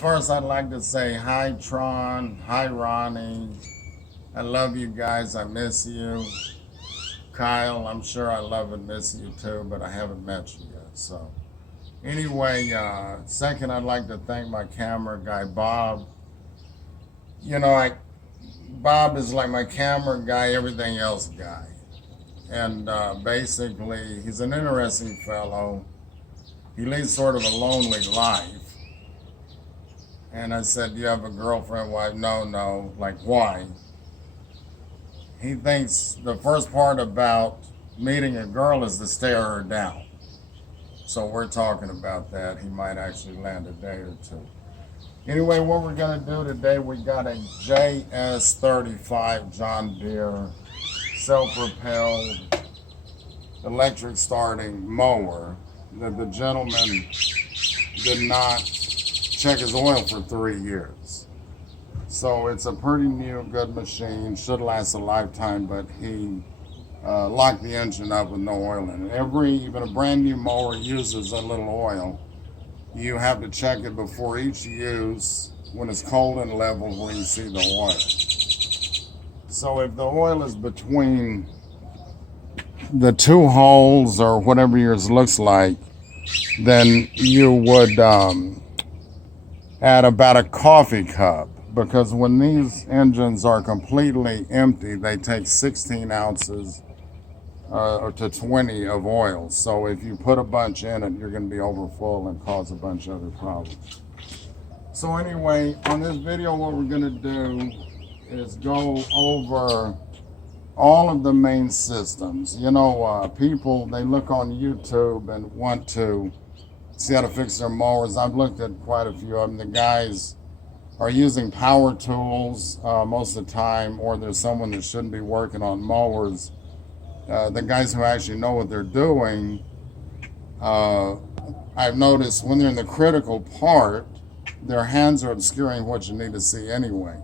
First, I'd like to say hi, Tron. Hi, Ronnie. I love you guys. I miss you. Kyle, I'm sure I love and miss you too, but I haven't met you yet. So, anyway, second, I'd like to thank my camera guy, Bob. You know, Bob is like my camera guy, everything else guy. And basically, he's an interesting fellow. He leads sort of a lonely life. And I said, "Do you have a girlfriend, wife?" No, no. Like, why? He thinks the first part about meeting a girl is to stare her down. So we're talking about that. He might actually land a day or two. Anyway, what we're going to do today, we got a JS35 John Deere self-propelled electric starting mower that the gentleman did not check his oil for 3 years. So it's a pretty new, good machine. Should last a lifetime, but he locked the engine up with no oil in it. Even a brand new mower uses a little oil. You have to check it before each use when it's cold and level where you see the oil. So if the oil is between the two holes or whatever yours looks like, then you would add about a coffee cup, because when these engines are completely empty, they take 16 ounces or to 20 of oil. So if you put a bunch in it, you're going to be over full and cause a bunch of other problems. So anyway, on this video, what we're going to do is go over all of the main systems. You know, people, they look on YouTube and want to see how to fix their mowers. I've looked at quite a few of them. The guys are using power tools most of the time, or there's someone that shouldn't be working on mowers. The guys who actually know what they're doing, I've noticed when they're in the critical part, their hands are obscuring what you need to see anyway.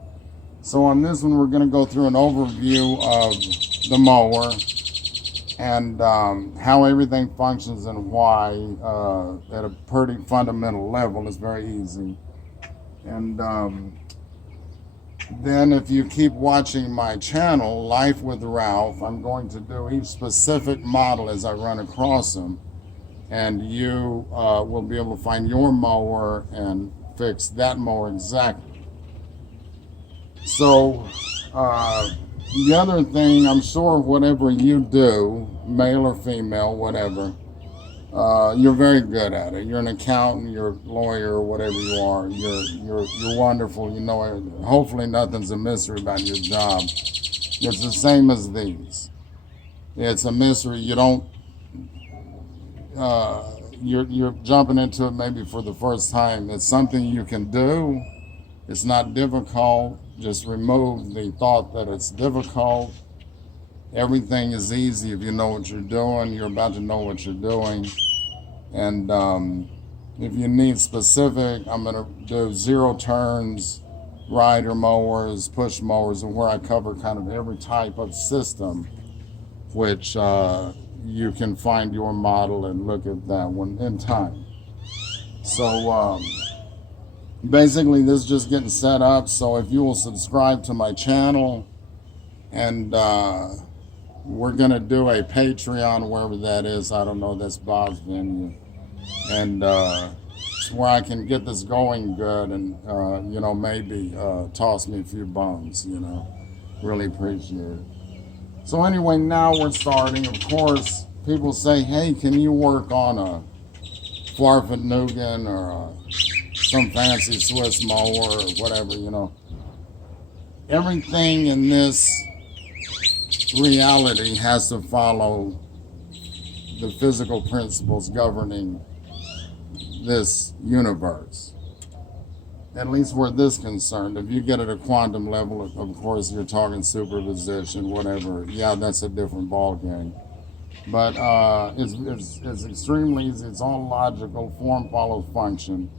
So on this one, we're going to go through an overview of the mower and how everything functions and why at a pretty fundamental level. It's very easy. And then if you keep watching my channel, Life with Ralph, I'm going to do each specific model as I run across them. And you will be able to find your mower and fix that mower exactly. So the other thing, I'm sure whatever you do, male or female, whatever, you're very good at it. You're an accountant, you're a lawyer, whatever you are. You're wonderful. You know, hopefully nothing's a mystery about your job. It's the same as these. It's a mystery. You don't. You're jumping into it maybe for the first time. It's something you can do. It's not difficult. Just remove the thought that it's difficult. Everything is easy if you know what you're doing. You're about to know what you're doing. And if you need specific, I'm going to do 0 turns, rider mowers, push mowers, and where I cover kind of every type of system, which you can find your model and look at that one in time. So basically, this is just getting set up. So if you will subscribe to my channel, and we're going to do a Patreon, wherever that is. I don't know. That's Bob's venue. And it's where I can get this going good and, you know, maybe toss me a few bones, you know. Really appreciate it. So anyway, now we're starting. Of course, people say, hey, can you work on a Flarford Nugan or some fancy Swiss mower or whatever, you know. Everything in this reality has to follow the physical principles governing this universe. At least where this is concerned. If you get at a quantum level, of course, you're talking superposition, whatever. Yeah, that's a different ball game. But it's extremely easy. It's all logical. Form follows function.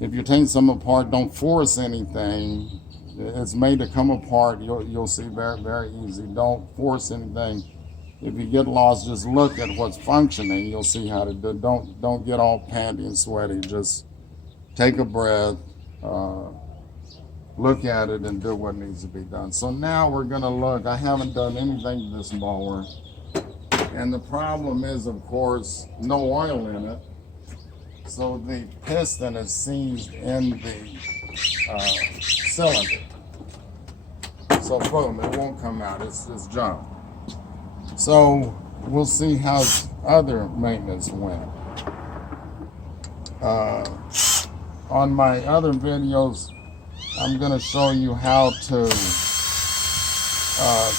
If you take some apart, don't force anything. It's made to come apart. You'll see very, very easy. Don't force anything. If you get lost, just look at what's functioning. You'll see how to do it. Don't get all panty and sweaty. Just take a breath, look at it and do what needs to be done. So now we're going to look. I haven't done anything to this mower. And the problem is, of course, no oil in it. So the piston is seized in the cylinder. So boom, it won't come out. It's junk. So we'll see how other maintenance went. On my other videos, I'm going to show you how to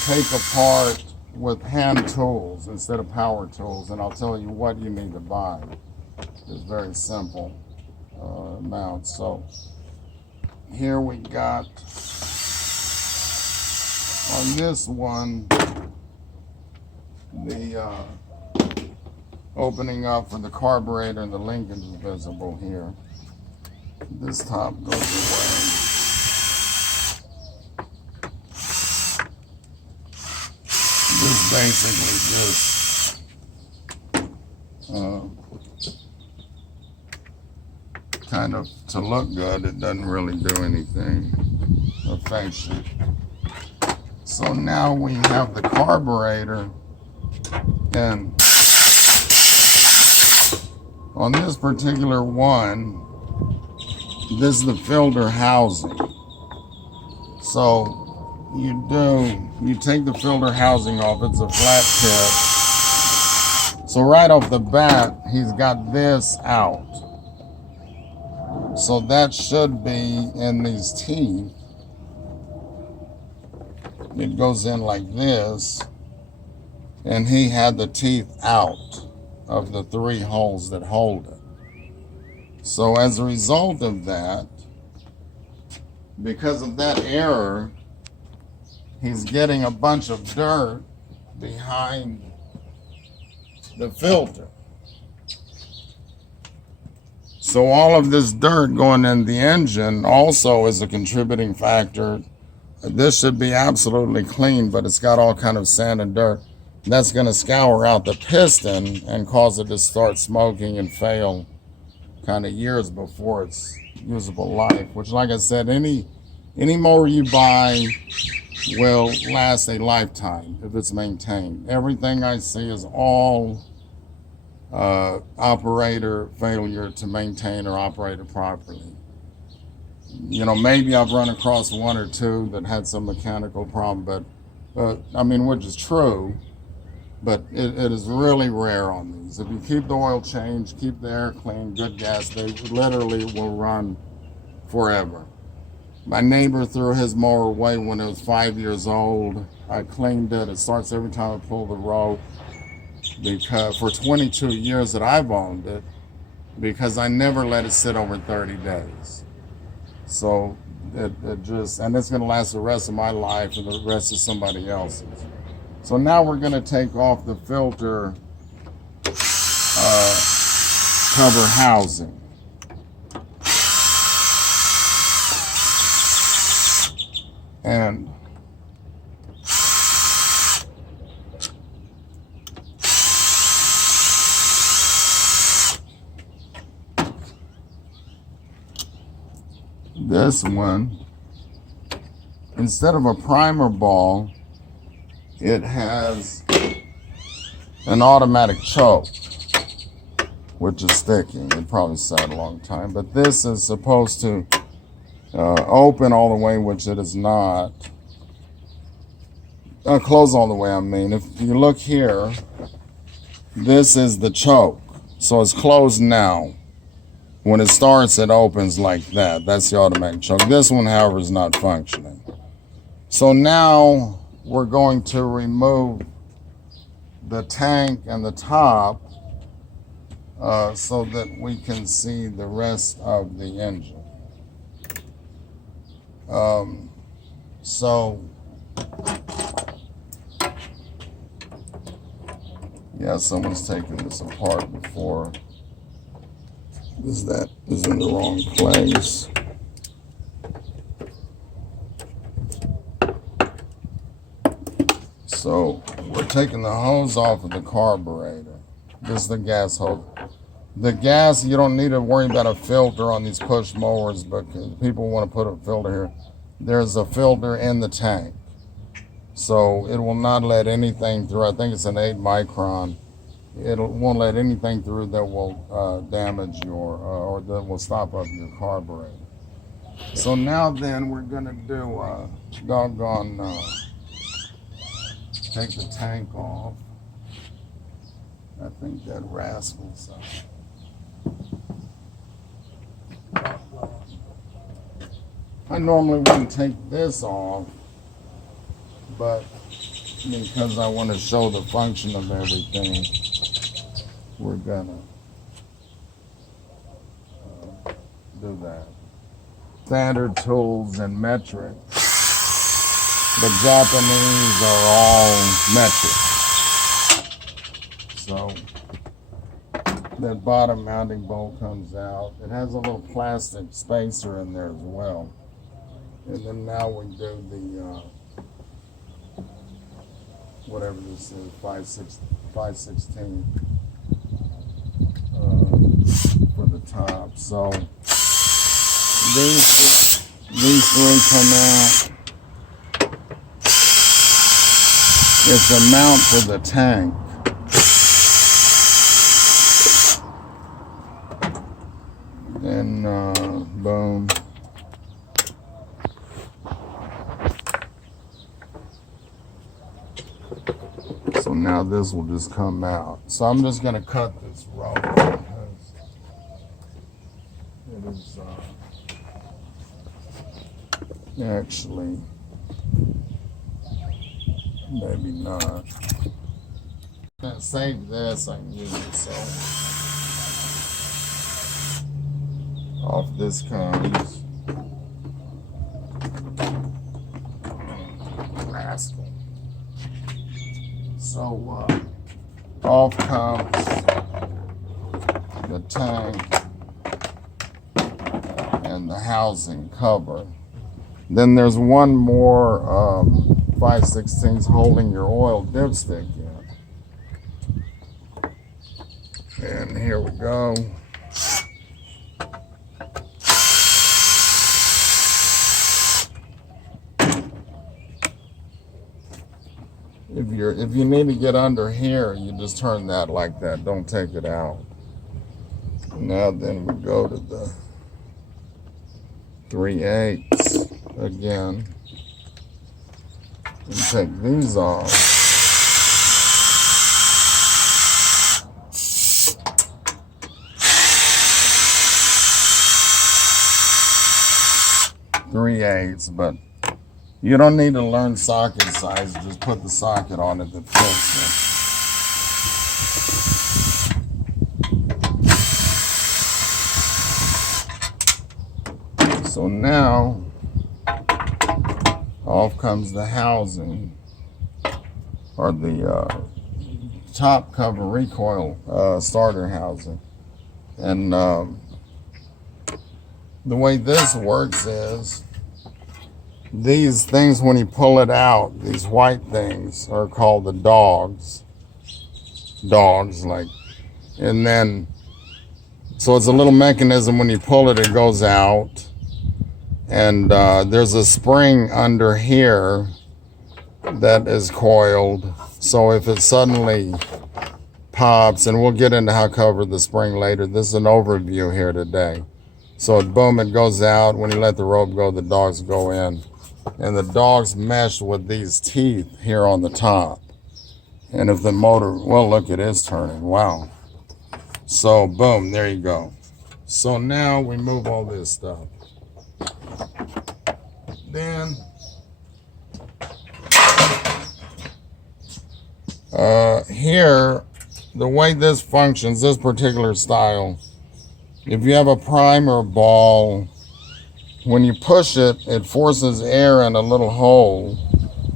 take apart with hand tools instead of power tools, and I'll tell you what you need to buy. It's very simple amount. So here we got on this one the opening up for the carburetor, and the linkage is visible here. This top goes away. This basically just kind of to look good. It doesn't really do anything affects it. So now we have the carburetor, and on this particular one, this is the filter housing. So you take the filter housing off. It's a flat tip. So right off the bat, he's got this out. So that should be in these teeth. It goes in like this. And he had the teeth out of the 3 holes that hold it. So as a result of that, because of that error, he's getting a bunch of dirt behind the filter. So all of this dirt going in the engine also is a contributing factor. This should be absolutely clean, but it's got all kind of sand and dirt. That's going to scour out the piston and cause it to start smoking and fail kind of years before its usable life, which, like I said, any mower you buy will last a lifetime if it's maintained. Everything I see is all operator failure to maintain or operate it properly. You know, maybe I've run across 1 or 2 that had some mechanical problem, but I mean, which is true, but it is really rare on these. If you keep the oil changed, keep the air clean, good gas, they literally will run forever. My neighbor threw his mower away when it was 5 years old. I cleaned it. It starts every time I pull the rope. Because for 22 years that I've owned it, because I never let it sit over 30 days. So it just, and it's going to last the rest of my life and the rest of somebody else's. So now we're going to take off the filter cover housing. And this one, instead of a primer ball, it has an automatic choke, which is sticking. It probably sat a long time, but this is supposed to open all the way, which it is not. Close all the way, I mean. If you look here, this is the choke. So it's closed now. When it starts, it opens like that. That's the automatic choke. This one, however, is not functioning. So now we're going to remove the tank and the top so that we can see the rest of the engine. Yeah, someone's taking this apart before. That is in the wrong place. So we're taking the hose off of the carburetor. This is the gas hose. The gas, you don't need to worry about a filter on these push mowers, because people want to put a filter here. There's a filter in the tank, so it will not let anything through. I think it's an 8 micron. It won't let anything through that will damage your or that will stop up your carburetor. So now then, we're gonna do take the tank off. I think that rascal's I normally wouldn't take this off, but because I want to show the function of everything, we're gonna do that. Standard tools and metric. The Japanese are all metric. So that bottom mounting bolt comes out. It has a little plastic spacer in there as well. And then now we do the whatever this is, 5/16 for the top. So these three come out. It's a mount for the tank. And boom. So now this will just come out. So I'm just going to cut this rope because it is actually, maybe not. Save this, I can use it. So off this comes. Rascal. So off comes the tank and the housing cover. Then there's one more 5/16 holding your oil dipstick in. And here we go. If you need to get under here, you just turn that like that. Don't take it out. Now then we go to the 3/8 again. And take these off. .3/8, but you don't need to learn socket size. Just put the socket on it that fits it. So now, off comes the housing, or the top cover recoil starter housing. And the way this works is, these things, when you pull it out, these white things are called the dogs, like, and then, so it's a little mechanism. When you pull it, it goes out, and there's a spring under here that is coiled. So if it suddenly pops, and we'll get into how to cover the spring later. This is an overview here today. So boom, it goes out. When you let the rope go, the dogs go in. And the dogs mesh with these teeth here on the top. And if the motor, well, look, it is turning. Wow. So boom, there you go. So now we move all this stuff. Then here, the way this functions, this particular style, if you have a primer ball, when you push it, it forces air in a little hole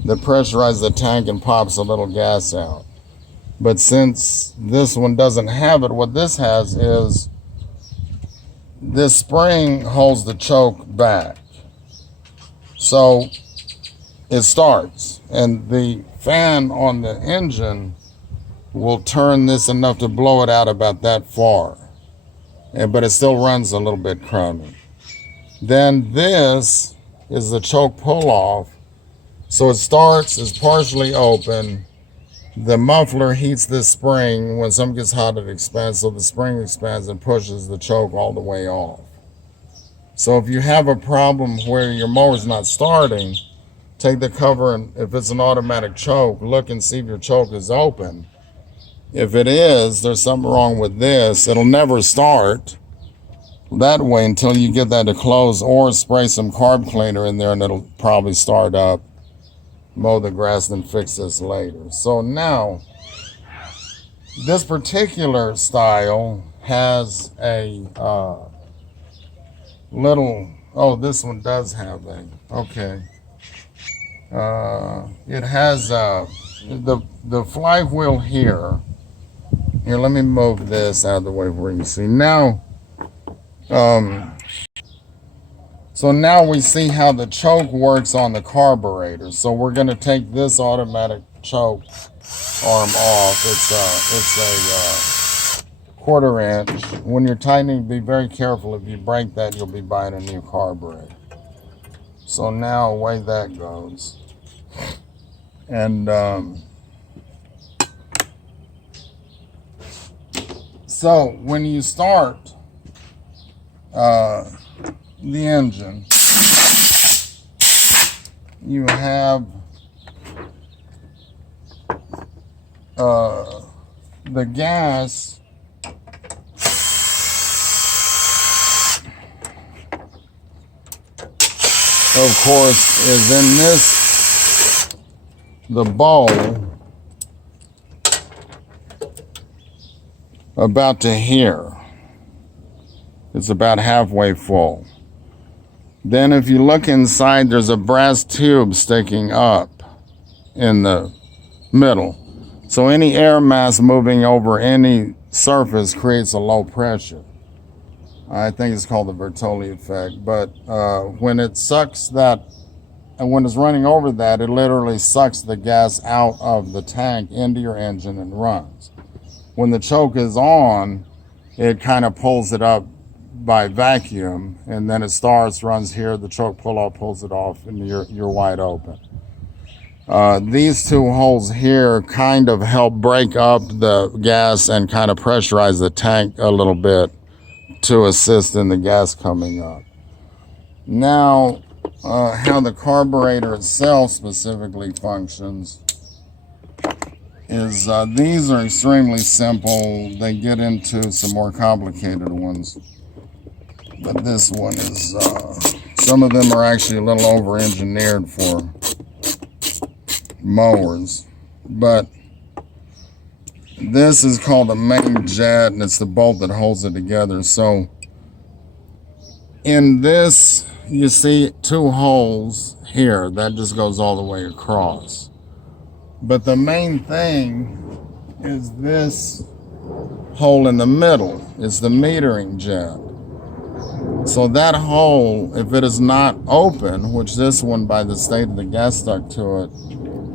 that pressurizes the tank and pops a little gas out. But since this one doesn't have it, what this has is this spring holds the choke back. So it starts, and the fan on the engine will turn this enough to blow it out about that far. but it still runs a little bit crummy. Then this is the choke pull off. So it starts, it's partially open. The muffler heats this spring. When something gets hot, it expands. So the spring expands and pushes the choke all the way off. So if you have a problem where your mower's not starting, take the cover, and if it's an automatic choke, look and see if your choke is open. If it is, there's something wrong with this. It'll never start that way until you get that to close, or spray some carb cleaner in there and it'll probably start up. Mow the grass and fix this later. So now, this particular style has a little, oh, this one does have a, okay. It has the flywheel here. Here, let me move this out of the way where you see. Now, so now we see how the choke works on the carburetor. So we're going to take this automatic choke arm off. It's a 1/4 inch. When you're tightening, be very careful. If you break that, you'll be buying a new carburetor. So now away that goes. And so when you start the engine, you have the gas of course is in this, the bowl about to here. It's about halfway full. Then if you look inside, there's a brass tube sticking up in the middle. So any air mass moving over any surface creates a low pressure. I think it's called the Bertolli effect. But when it sucks that, and when it's running over that, it literally sucks the gas out of the tank into your engine and runs. When the choke is on, it kind of pulls it up by vacuum, and then it starts, runs here, the choke pull-off pulls it off, and you're wide open. These two holes here kind of help break up the gas and kind of pressurize the tank a little bit to assist in the gas coming up. Now, how the carburetor itself specifically functions is these are extremely simple. They get into some more complicated ones. But this one is, some of them are actually a little over-engineered for mowers. But this is called the main jet, and it's the bolt that holds it together. So in this, you see 2 holes here. That just goes all the way across. But the main thing is this hole in the middle. It's the metering jet. So that hole, if it is not open, which this one by the state of the gas stuck to it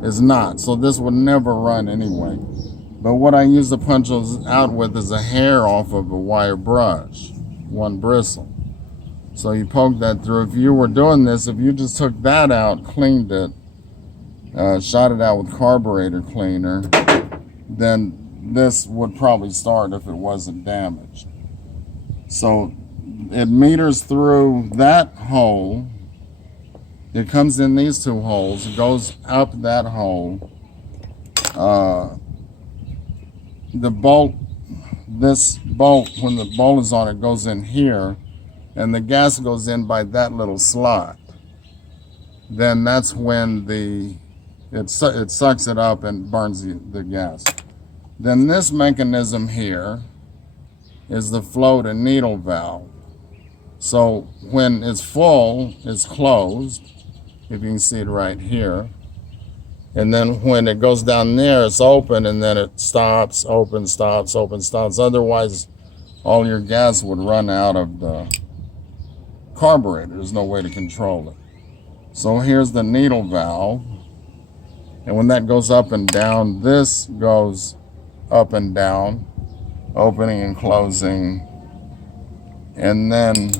is not, so this would never run anyway. But what I use to punch those out with is a hair off of a wire brush, 1 bristle. So you poke that through. If you were doing this, if you just took that out, cleaned it, shot it out with carburetor cleaner, then this would probably start if it wasn't damaged. So it meters through that hole. It comes in these 2 holes. It goes up that hole. The bolt, this bolt, when the bolt is on, it goes in here, and the gas goes in by that little slot. Then that's when it sucks it up and burns the gas. Then this mechanism here is the float and needle valve. So when it's full, it's closed, if you can see it right here. And then when it goes down there, it's open, and then it stops, open, stops, open, stops. Otherwise, all your gas would run out of the carburetor. There's no way to control it. So here's the needle valve. And when that goes up and down, this goes up and down, opening and closing and then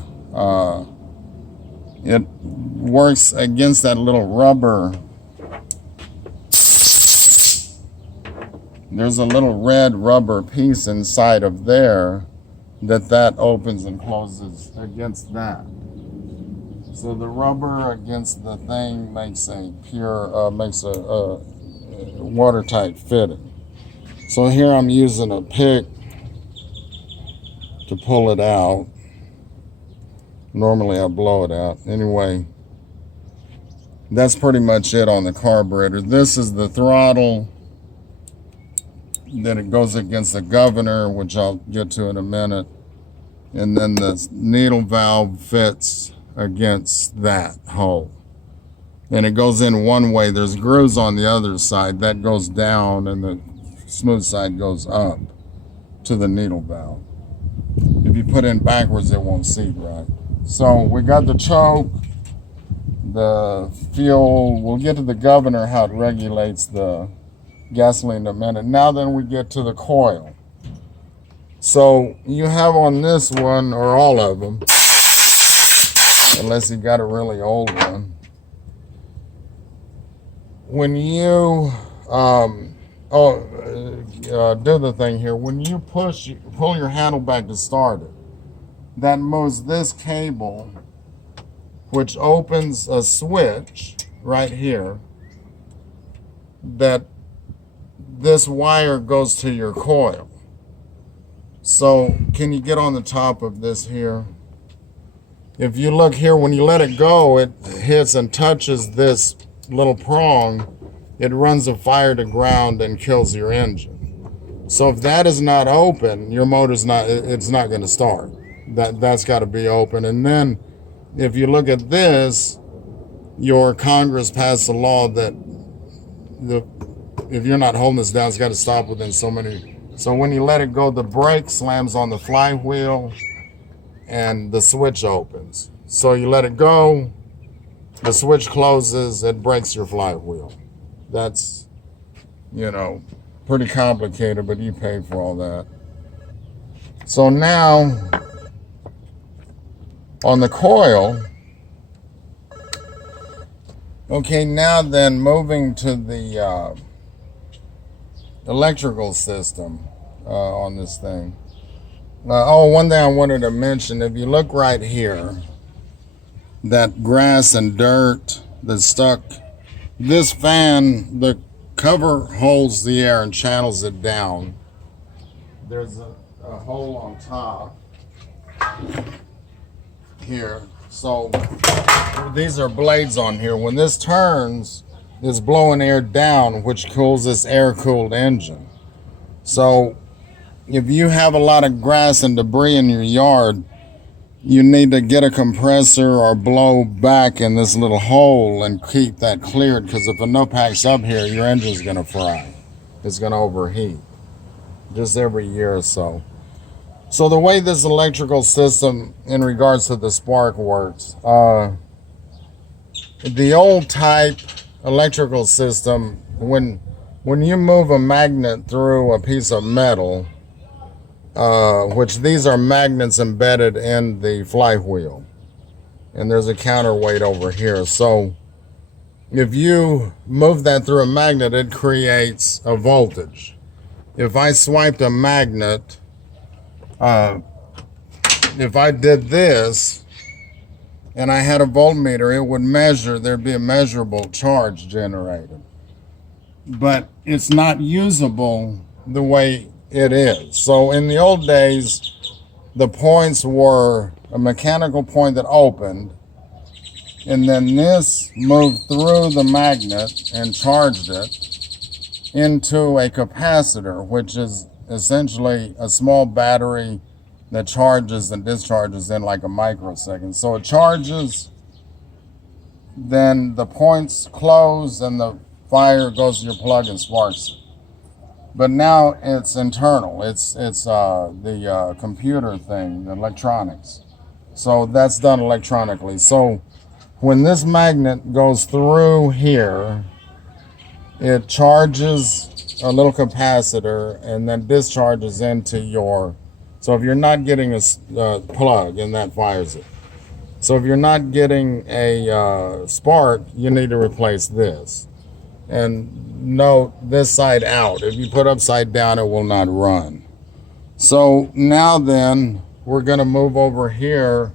it works against that little rubber. There's a little red rubber piece inside of there that opens and closes against that. So the rubber against the thing makes a watertight fitting. So here I'm using a pick to pull it out. Normally I blow it out. Anyway, that's pretty much it on the carburetor. This is the throttle. Then it goes against the governor, which I'll get to in a minute. And then the needle valve fits against that hole. And it goes in one way. There's grooves on the other side. That goes down, and the smooth side goes up to the needle valve. If you put in backwards, it won't seat right. So we got the choke, the fuel. We'll get to the governor, how it regulates the gasoline in a minute. Now then we get to the coil. So you have on this one, or all of them, unless you got a really old one, when you do the thing here, when you pull your handle back to start it, that moves this cable, which opens a switch right here, that this wire goes to your coil. So can you get on the top of this here? If you look here, when you let it go, it hits and touches this little prong. It runs a fire to ground and kills your engine. So if that is not open, your motor's it's not going to start. That's got to be open. And then if you look at this, your Congress passed a law that if you're not holding this down, it's got to stop within so many. So when you let it go, the brake slams on the flywheel and the switch opens. So you let it go, the switch closes, it breaks your flywheel. That's, pretty complicated, but you pay for all that. So now, on the coil, okay, now then moving to the electrical system on this thing. One thing I wanted to mention, if you look right here, that grass and dirt that's stuck, this fan, the cover holds the air and channels it down. There's a hole on top here. So these are blades on here. When this turns, it's blowing air down, which cools this air-cooled engine. So if you have a lot of grass and debris in your yard, you need to get a compressor or blow back in this little hole and keep that cleared, because if enough packs up here, your engine's going to fry. It's going to overheat just every year or so. So the way this electrical system in regards to the spark works, the old type electrical system, when you move a magnet through a piece of metal, which these are magnets embedded in the flywheel, and there's a counterweight over here. So if you move that through a magnet, it creates a voltage. If I swiped a magnet, if I did this and I had a voltmeter, it would measure, there'd be a measurable charge generated. But it's not usable the way it is. So in the old days, the points were a mechanical point that opened, and then this moved through the magnet and charged it into a capacitor, which is essentially a small battery that charges and discharges in like a microsecond. So it charges, then the points close and the fire goes to your plug and sparks it. But now it's internal. It's the computer thing, the electronics. So that's done electronically. So when this magnet goes through here, it charges a little capacitor and then discharges into your So if you're not getting a plug, and that fires it. So if you're not getting a spark, you need to replace this. And note this side out. If you put upside down, it will not run. So now then, we're going to move over here.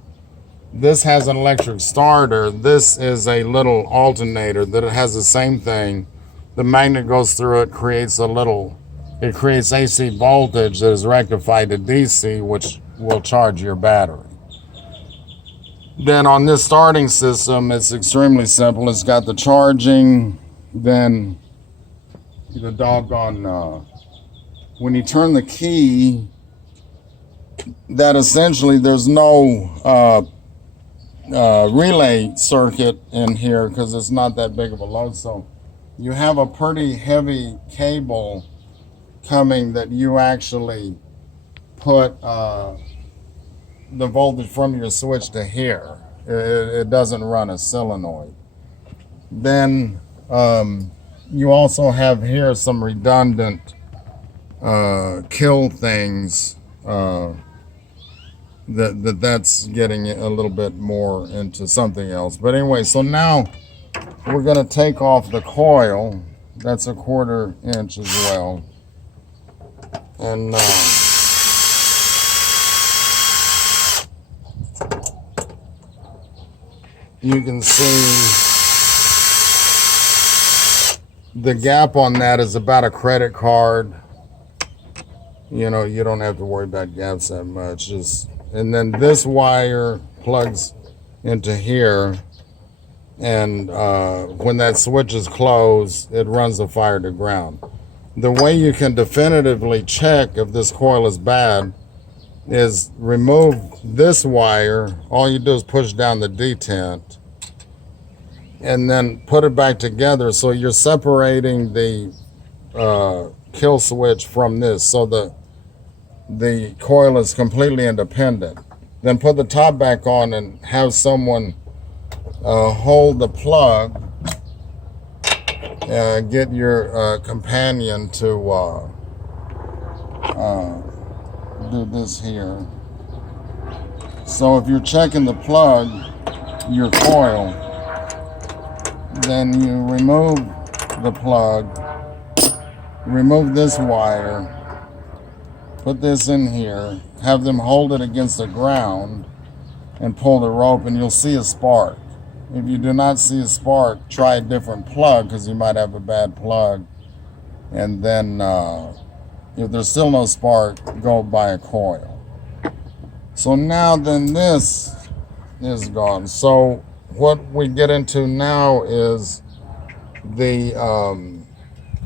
This has an electric starter. This is a little alternator that it has the same thing. The magnet goes through it, creates it creates AC voltage that is rectified to DC, which will charge your battery. Then on this starting system, it's extremely simple. It's got the charging, then the doggone, when you turn the key, that essentially there's no relay circuit in here because it's not that big of a load. So you have a pretty heavy cable coming that you actually put the voltage from your switch to here. It doesn't run a solenoid. Then you also have here some redundant kill things that's getting a little bit more into something else. But anyway, so now we're going to take off the coil. That's a 1/4 inch as well. And you can see the gap on that is about a credit card. You know, you don't have to worry about gaps that much. And then this wire plugs into here, and when that switch is closed, it runs the fire to ground. The way you can definitively check if this coil is bad is remove this wire. All you do is push down the detent and then put it back together, so you're separating the kill switch from this, so the coil is completely independent. Then put the top back on and have someone hold the plug. Get your companion to do this here. So if you're checking the plug, your coil, then you remove the plug, remove this wire, put this in here, have them hold it against the ground and pull the rope, and you'll see a spark. If you do not see a spark, try a different plug because you might have a bad plug. And then if there's still no spark, go buy a coil. So now then this is gone. So what we get into now is the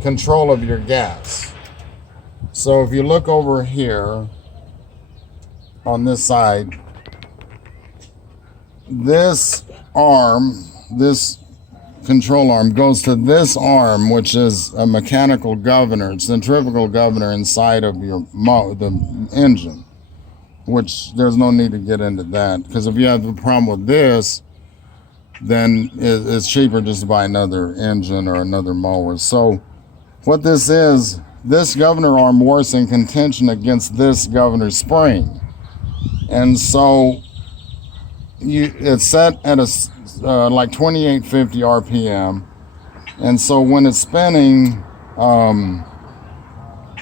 control of your gas. So if you look over here on this side, this arm, this control arm goes to this arm, which is a mechanical governor, centrifugal governor inside of the engine, which there's no need to get into that, because if you have a problem with this, then it's cheaper just to buy another engine or another mower. So what this is, this governor arm works in contention against this governor spring. And so it's set at like 2850 RPM. And so when it's spinning,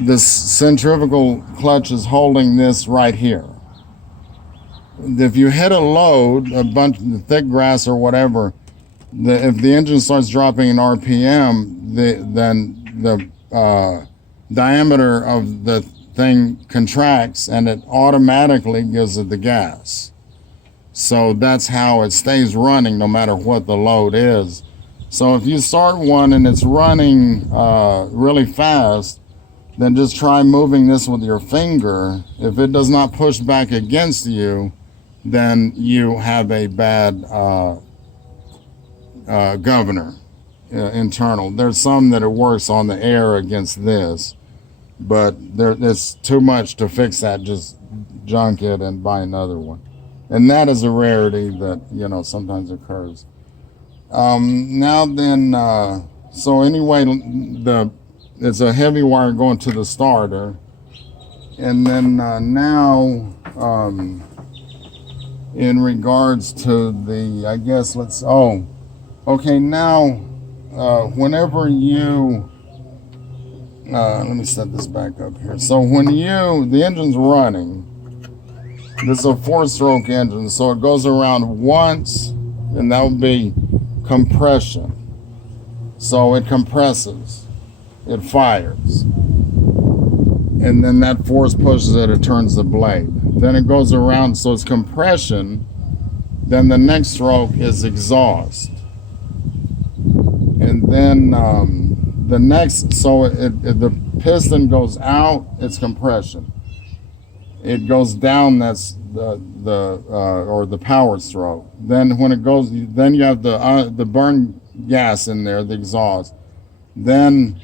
this centrifugal clutch is holding this right here. If you hit a load, a bunch of thick grass or whatever, if the engine starts dropping in RPM, then the diameter of the thing contracts and it automatically gives it the gas. So that's how it stays running no matter what the load is. So if you start one and it's running really fast, then just try moving this with your finger. If it does not push back against you, then you have a bad governor internal. There's some that it works on the air against this, but it's too much to fix that. Just junk it and buy another one. And that is a rarity that, you know, sometimes occurs. Now then, so anyway, it's a heavy wire going to the starter. And then now, in regards to the, I guess okay, now, whenever you, let me set this back up here. So when the engine's running, this is a 4-stroke engine, so it goes around once, and that would be compression. So it compresses, it fires, and then that force pushes it, it turns the blade. Then it goes around, so it's compression. Then the next stroke is exhaust. And then the next, so the piston goes out, it's compression. It goes down, that's the power stroke. Then when it goes, then you have the burn gas in there, the exhaust. Then,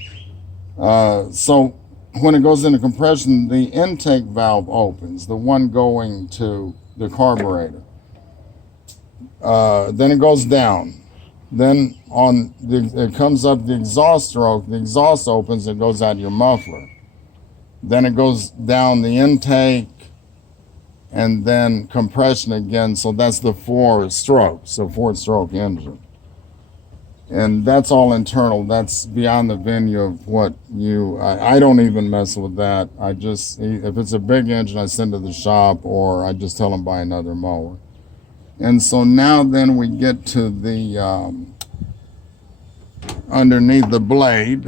so when it goes into compression, the intake valve opens, the one going to the carburetor. Then it goes down. Then it comes up the exhaust stroke, the exhaust opens, it goes out your muffler. Then it goes down the intake, and then compression again. So that's the 4 strokes, so 4-stroke engine. And that's all internal. That's beyond the venue of what I don't even mess with that. I just, if it's a big engine, I send to the shop, or I just tell them buy another mower. And so now then we get to the, underneath the blade.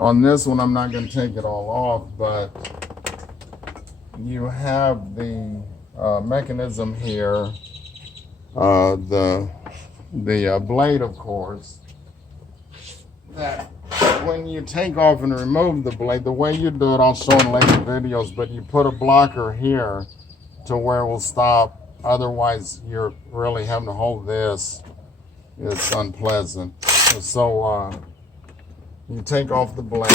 On this one, I'm not going to take it all off, but you have the mechanism here, the blade, of course, that when you take off and remove the blade, the way you do it, I'll show in later videos, but you put a blocker here to where it will stop. Otherwise, you're really having to hold this. It's unpleasant. So you take off the blade.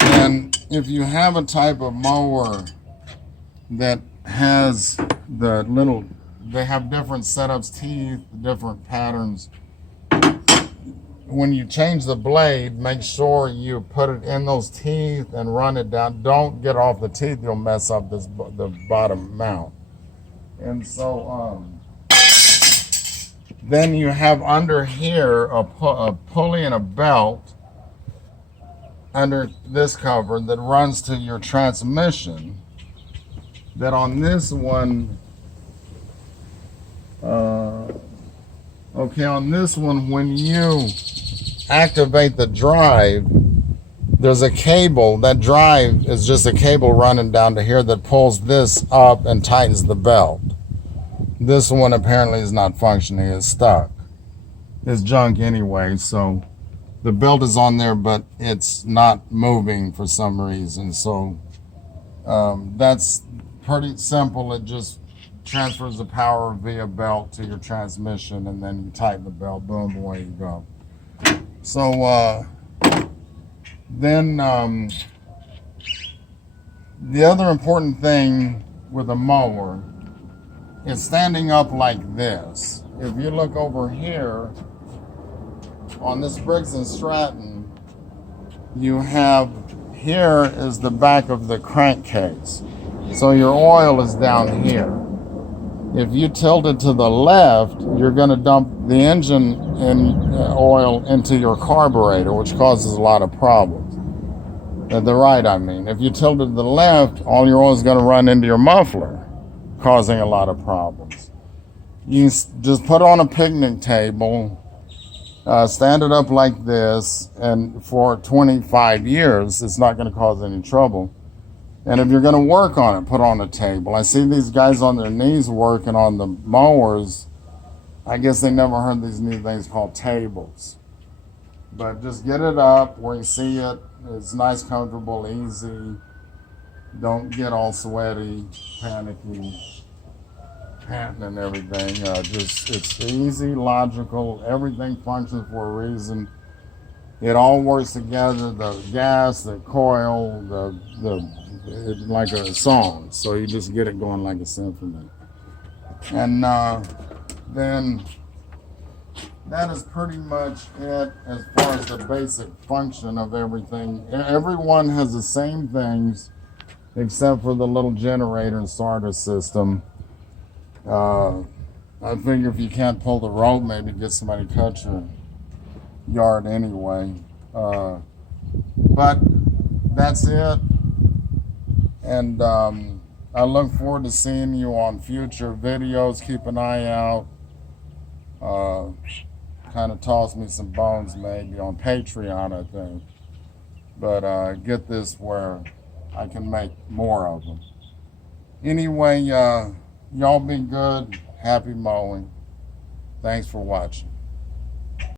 And if you have a type of mower that has the little, they have different setups, teeth, different patterns. When you change the blade, make sure you put it in those teeth and run it down. Don't get off the teeth, you'll mess up the bottom mount. And so then you have under here a pulley and a belt under this cover that runs to your transmission. That on this one, on this one, when you activate the drive, there's a cable. That drive is just a cable running down to here that pulls this up and tightens the belt. This one apparently is not functioning, it's stuck. It's junk anyway, so the belt is on there, but it's not moving for some reason. So that's pretty simple. It just transfers the power via belt to your transmission, and then you tighten the belt, boom, away you go. So then the other important thing with a mower is standing up like this. If you look over here on this Briggs & Stratton, you have, here is the back of the crankcase. So your oil is down here. If you tilt it to the left, you're going to dump the engine and oil into your carburetor, which causes a lot of problems. At the right, I mean. If you tilt it to the left, all your oil is going to run into your muffler, causing a lot of problems. You just put it on a picnic table, stand it up like this, and for 25 years, it's not going to cause any trouble. And if you're going to work on it, put it on a table. I see these guys on their knees working on the mowers. I guess they never heard these new things called tables. But just get it up where you see it. It's nice, comfortable, easy. Don't get all sweaty, panicky, panting and everything. It's easy, logical. Everything functions for a reason. It all works together. The gas, the coil, it's like a song. So you just get it going like a symphony. And then that is pretty much it as far as the basic function of everything. Everyone has the same things except for the little generator and starter system. I figure if you can't pull the rope, maybe get somebody to cut your yard anyway. But that's it. And I look forward to seeing you on future videos. Keep an eye out. Kind of toss me some bones maybe on Patreon, I think. But get this where I can make more of them. Anyway, y'all be good. Happy mowing. Thanks for watching.